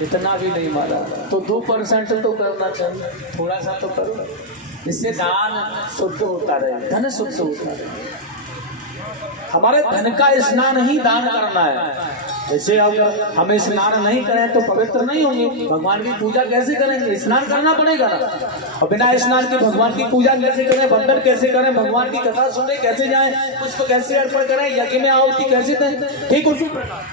इतना भी नहीं माना तो 2% तो करना चाहिए, थोड़ा सा तो करो, इससे दान शुद्ध होता रहे, धन शुद्ध होता रहे। हमारे धन का स्नान ही दान करना है। जैसे अगर हम स्नान नहीं करें तो पवित्र नहीं होंगे, भगवान की पूजा कैसे करेंगे? स्नान करना पड़ेगा ना। और बिना स्नान के भगवान की पूजा कैसे करें, वंदन कैसे करें, भगवान की कथा सुने कैसे जाएं, पुष्प कैसे अर्पण करें, यज्ञ में आहुति कैसे दें, ठीक उसी प्रकार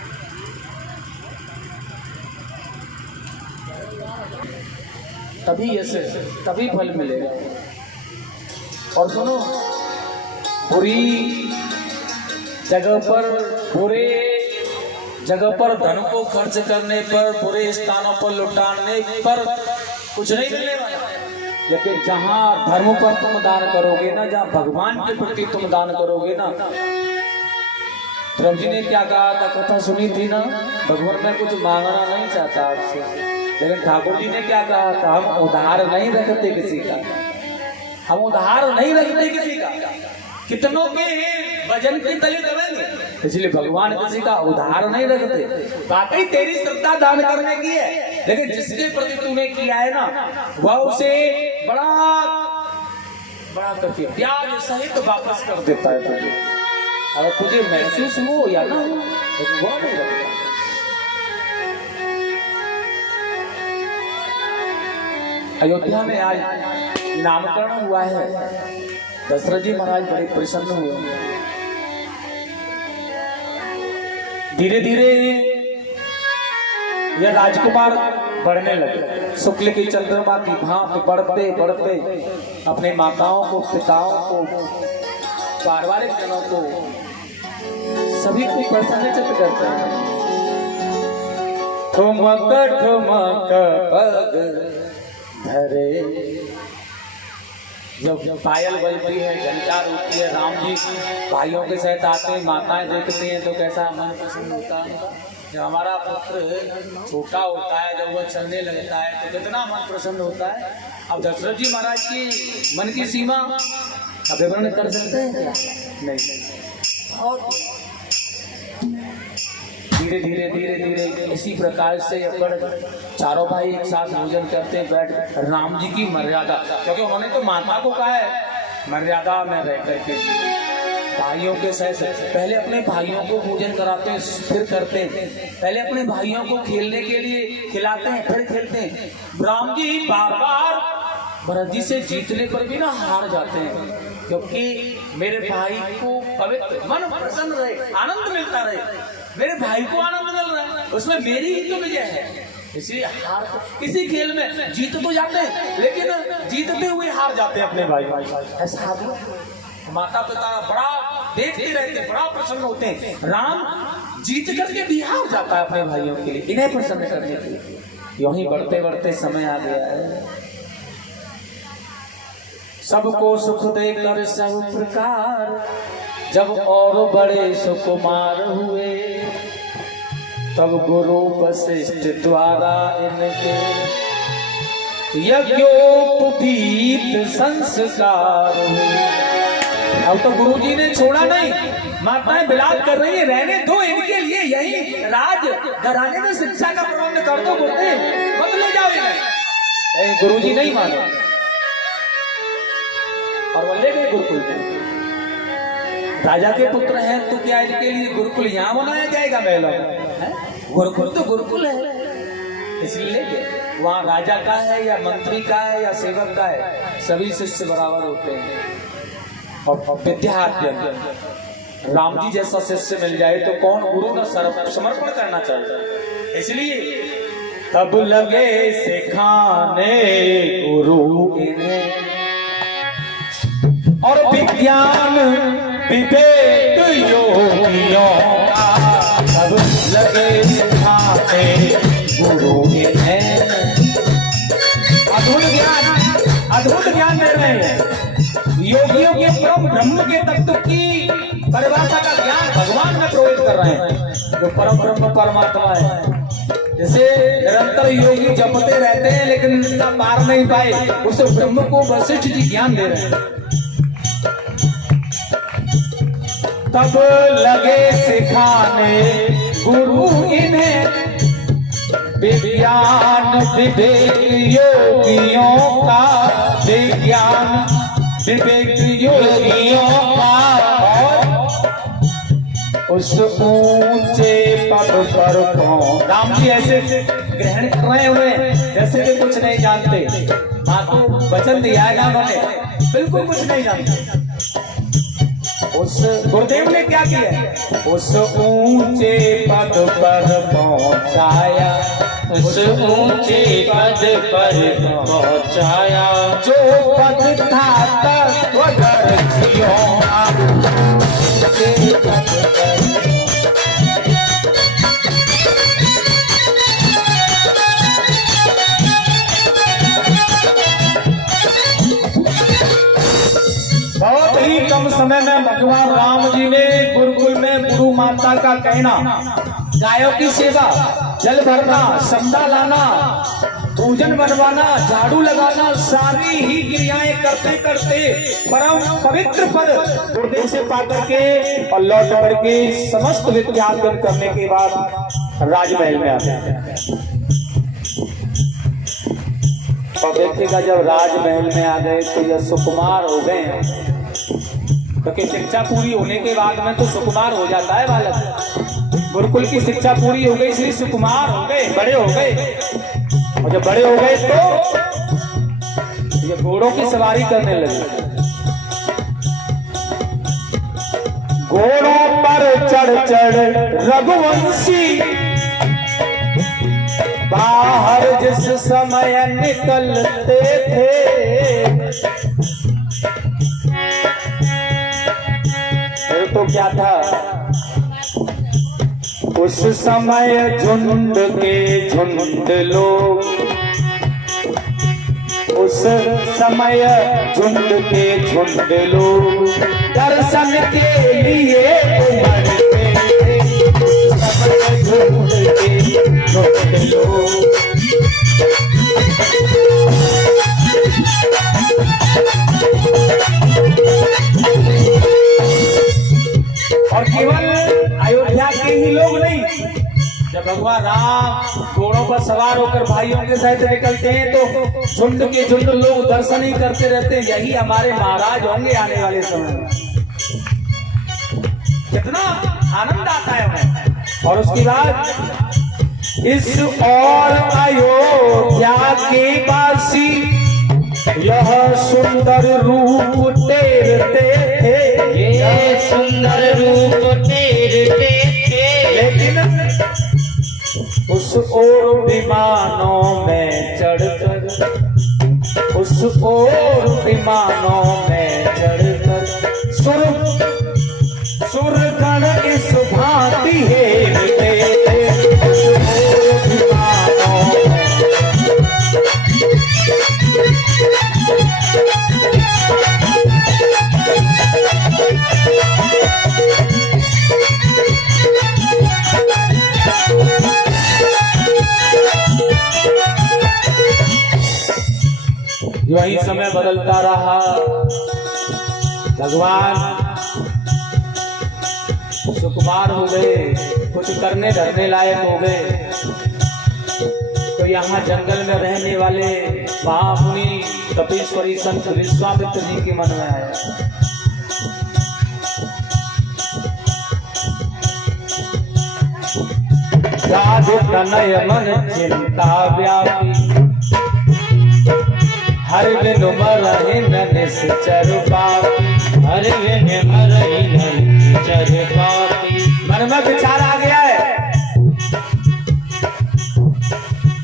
तभी फल मिलेगा। और सुनो, बुरी जगह पर, बुरे जगह पर धन को खर्च करने पर, बुरे स्थानों पर लुटाने पर कुछ नहीं मिलने वाला। लेकिन जहाँ धर्म पर तुम दान करोगे ना, जहाँ भगवान के प्रति तुम दान करोगे ना, प्रभु जी ने क्या कहा था, कथा सुनी थी ना, भगवान मैं कुछ मांगना नहीं चाहता आपसे, लेकिन ठाकुर जी ने क्या कहा था, हम उधार नहीं रखते किसी का, हम उधार नहीं रखते किसी का, कितनों के वजन की तले दबेंगे, इसलिए भगवान किसी का उधार नहीं रखते। वाकई तेरी श्रद्धा दान करने की है, लेकिन जिसके प्रति तूने किया है ना, वह उसे बड़ा बड़ा करके प्यार सहित वापस कर देता है तुझे। अगर तुझे महसूस हो या ना हो, लेकिन वह नहीं रखता। अयोध्या में आज नामकरण हुआ है, दशरथ जी महाराज बड़े प्रसन्न हुए। धीरे धीरे यह राजकुमार बढ़ने लगे, शुक्ल की चंद्रमा की भांति बढ़ते बढ़ते अपने माताओं को, पिताओं को, पारिवारिक जनों को, सभी को प्रसन्नचित्त करते हैं। ठुमक ठुमक पग धरे, जब पायल बजती है, झनकार होती है, राम जी भाइयों के साथ आते हैं, माताएं देखते हैं तो कैसा मन प्रसन्न होता है। जब हमारा पुत्र छोटा होता है, जब वह चलने लगता है तो कितना मन प्रसन्न होता है। अब दशरथ जी महाराज की मन की सीमा अभिवरण कर सकते हैं क्या? नहीं। और धीरे धीरे धीरे धीरे इसी प्रकार से चारों भाई एक साथ भोजन करते बैठ, राम जी की मर्यादा, क्योंकि उन्होंने तो माता को कहा है मर्यादा में रह करके भाइयों के साथ, पहले अपने भाइयों को भोजन कराते हैं, फिर करते हैं, पहले अपने भाइयों को खेलने के लिए खिलाते हैं, फिर खेलते हैं। राम जी बार बार भरत जी से जीतने पर भी ना हार जाते हैं, क्योंकि मेरे भाई को पवित्र मन प्रसन्न रहे, आनंद मिलता रहे, मेरे भाई को आनंद मिल रहा है, उसमें मेरी ही तो विजय है। इसलिए हार, किसी खेल में जीत तो जाते हैं, लेकिन जीतते हुए हार जाते हैं अपने भाई। ऐसा हार, माता पिता बड़ा देखते रहते, बड़ा प्रसन्न होते हैं। राम जीत करके भी हार जाता है अपने भाइयों के लिए, इन्हें प्रसन्न करने के लिए। यूं ही बढ़ते बढ़ते समय आ गया है, सबको सुख देकर सब प्रकार, जब और बड़े सुकुमार हुए, तब गुरु वशिष्ठ द्वारा इनके यज्ञोपवीत संस्कार हुए। अब तो गुरु जी ने छोड़ा नहीं, माताएं बिलाप कर रही है, रहने दो इनके लिए, यही राज घराने में शिक्षा का प्रबंध कर दो, गुरुदेव मत ले जाओ इन्हें। गुरु जी नहीं माने और वो ले गए गुरुकुल में। राजा के पुत्र हैं तो क्या इनके लिए गुरुकुल यहाँ बनाया जाएगा महलों में? गुरुकुल तो गुरुकुल है, इसलिए ले गए। वहाँ राजा का है या मंत्री का है या सेवक का है, सभी शिष्य बराबर होते हैं। और विद्यार्थी राम जी जैसा शिष्य मिल जाए तो कौन गुरु न समर्पण करना चाहता। इसलिए तब लगे सिखाने गुरु इन्हें, और विज्ञान विवेक योगियों का, तब लगे सिखाने गुरु इन्हें। अद्भुत ज्ञान दे रहे हैं, योगियों के परम ब्रह्म के तत्व की परिभाषा का ज्ञान भगवान में प्रवेश कर रहे हैं, जो परम ब्रह्म परमात्मा है। जैसे निरंतर योगी जपते रहते हैं लेकिन इसका पार नहीं पाए, उस ब्रह्म को वशिष्ठ जी ज्ञान दे रहे हैं। तब लगे सिखाने गुरु इन्हें, विज्ञान विवेक योगियों का, विज्ञान विवेक योगियों का, और उस ऊंचे पद पर पहुंच। राम जी ऐसे ग्रहण कर रहे हुए जैसे कि कुछ नहीं जानते। माँ को वचन दिया है ना उन्होंने, बिल्कुल कुछ नहीं जानते। उस गुरुदेव ने क्या किया, उस ऊंचे पद पर पहुंचाया, उस ऊंचे पद पर पहुंचाया, जो पद था तत्वदर्शियों का। बहुत ही कम समय में भगवान राम जी ने गुरुकुल में गुरु माता का कहना, गायों की सेवा, जल भरना, समदा लाना, पूजन बनवाना, झाड़ू लगाना, सारी ही क्रियाएं करते करते परम पवित्र पद गुरुदेव से पा करके और लौट करके समस्त विद्या अर्जन करने के बाद राजमहल में आते हैं। और देखिएगा जब राजमहल में आ गए तो यह सुकुमार हो गए, क्योंकि शिक्षा पूरी होने के बाद में तो सुकुमार हो जाता है बालक। गुरुकुल की शिक्षा पूरी हो गई, श्री सुकुमार हो गए, बड़े हो गए। और जब बड़े हो गए तो ये घोड़ों की सवारी करने लगे। घोड़ों पर चढ़ चढ़ रघुवंशी बाहर जिस समय निकलते थे, फिर तो क्या था, उस समय झुंड के झुंड लोग, उस समय झुंड के झुंड लोग दर्शन के लिए उमड़ते थे, सब झुंड के झुंड लोग। और केवल अयोध्या के ही लोग नहीं, जब भगवान राम घोड़ों पर सवार होकर भाइयों के साथ निकलते हैं तो झुंड के झुंड लोग दर्शन ही करते रहते हैं। यही हमारे महाराज होंगे आने वाले समय में। कितना आनंद आता है हमें। और उसके बाद इस और अयोध्या के वासी यह सुंदर रूप टेरते थे, ये सुंदर रूप टेरते थे, लेकिन उस ओर विमानों में चढ़कर, उस ओर विमानों में चढ़कर सुरगण इस भांति हेरते थे, उस ओर विमानों में। वही समय बदलता रहा, भगवान सुकुमार हो गए, कुछ करने धरने लायक हो गए। तो यहाँ जंगल में रहने वाले महामुनि तपेश्वरी संत विश्वामित्र जी के मन में आया, राधे तनय मन चिंता व्यापी, हर बिन मरहि न निश्चर पापी, हर बिन मरहि न निश्चर पापी। मन में विचार आ गया है,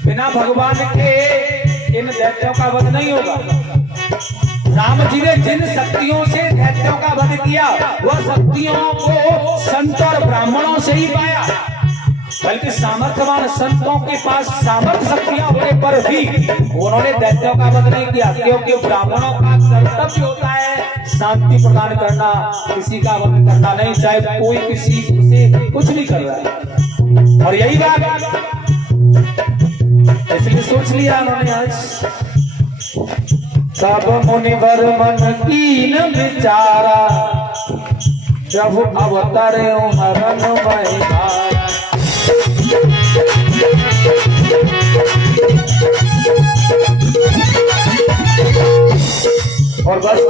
बिना भगवान के इन दैत्यों का वध नहीं होगा। राम जी ने जिन शक्तियों से दैत्यों का वध किया, वह शक्तियों को संत और ब्राह्मणों से ही पाया, बल्कि सामर्थ्यवान संतों के पास सामर्थ्य शक्तियां होने पर भी उन्होंने दैत्यों का वध नहीं किया, क्योंकि ब्राह्मणों का कर्तव्य होता है शांति प्रदान करना, किसी का वध करना नहीं, चाहे कोई किसी से कुछ नहीं कर रहा है। और यही बात इसलिए सोच लिया उन्होंने आज, तब मुनिवर मन कीन विचारा, जब अवतरे हरण मैदारा।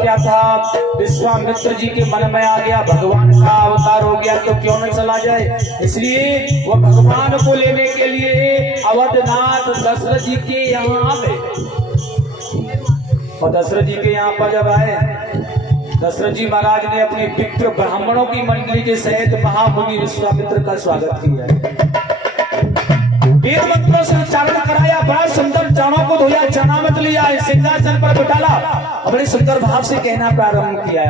क्या था, विश्वामित्र जी के मन में आ गया भगवान का अवतार हो गया तो क्यों न चला जाए, इसलिए वो भगवान को लेने के लिए अवधनाथ दशरथ जी के यहाँ आए। और दशरथ जी के यहाँ पर जब आए, दशरथ जी महाराज ने अपने विप्र ब्राह्मणों की मंडली के सहित महामुनि विश्वामित्र का स्वागत किया, वेद मंत्रों से उच्चारण कराया, बड़ा सुंदर चरणों को धोया, चरणामृत लिया, सिंहासन पर बिठाला और बड़े सुंदर भाव से कहना प्रारंभ किया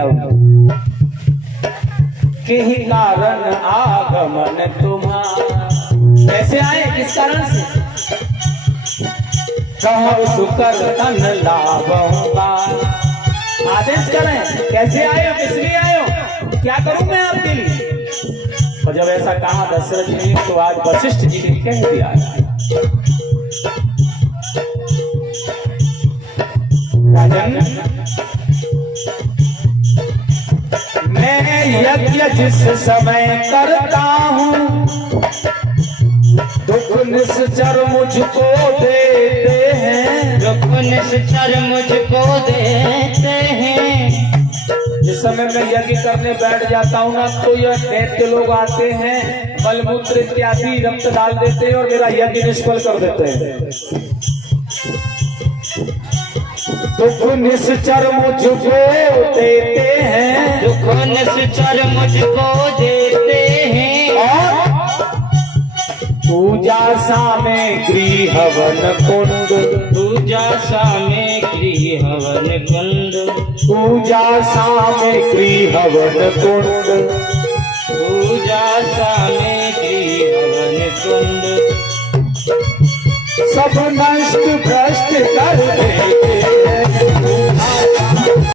के ही कारण आगमन तुम्हारा। कैसे आए, किस कारण से, कहो सुकर तन लाभूंगा। आदेश करें, कैसे आए हो, किस लिए आए हो, क्या करूं मैं आपके लिए। और जब ऐसा कहा दशरथ जी ने तो आज वशिष्ठ जी ने कह दिया, राजन मैं यज्ञ जिस समय करता हूँ दुख निश्चर मुझको देते हैं, दुख निश्चर मुझको देते हैं। जिस समय मैं यज्ञ करने बैठ जाता हूँ ना तो यह दैत्य लोग आते हैं, मलमूत्र इत्यादि रक्त डाल देते हैं और मेरा यज्ञ निष्फल कर देते हैं। दुख निश्चर मुझको देते हैं, दुख निश्चर मुझको देते हैं। और पूजा सामग्री हवन कुंड, पूजा सामग्री हवन कुंड, पूजा सामग्री हवन कुंड, पूजा सामग्री हवन कुंड। सब नष्ट भ्रष्ट कर दे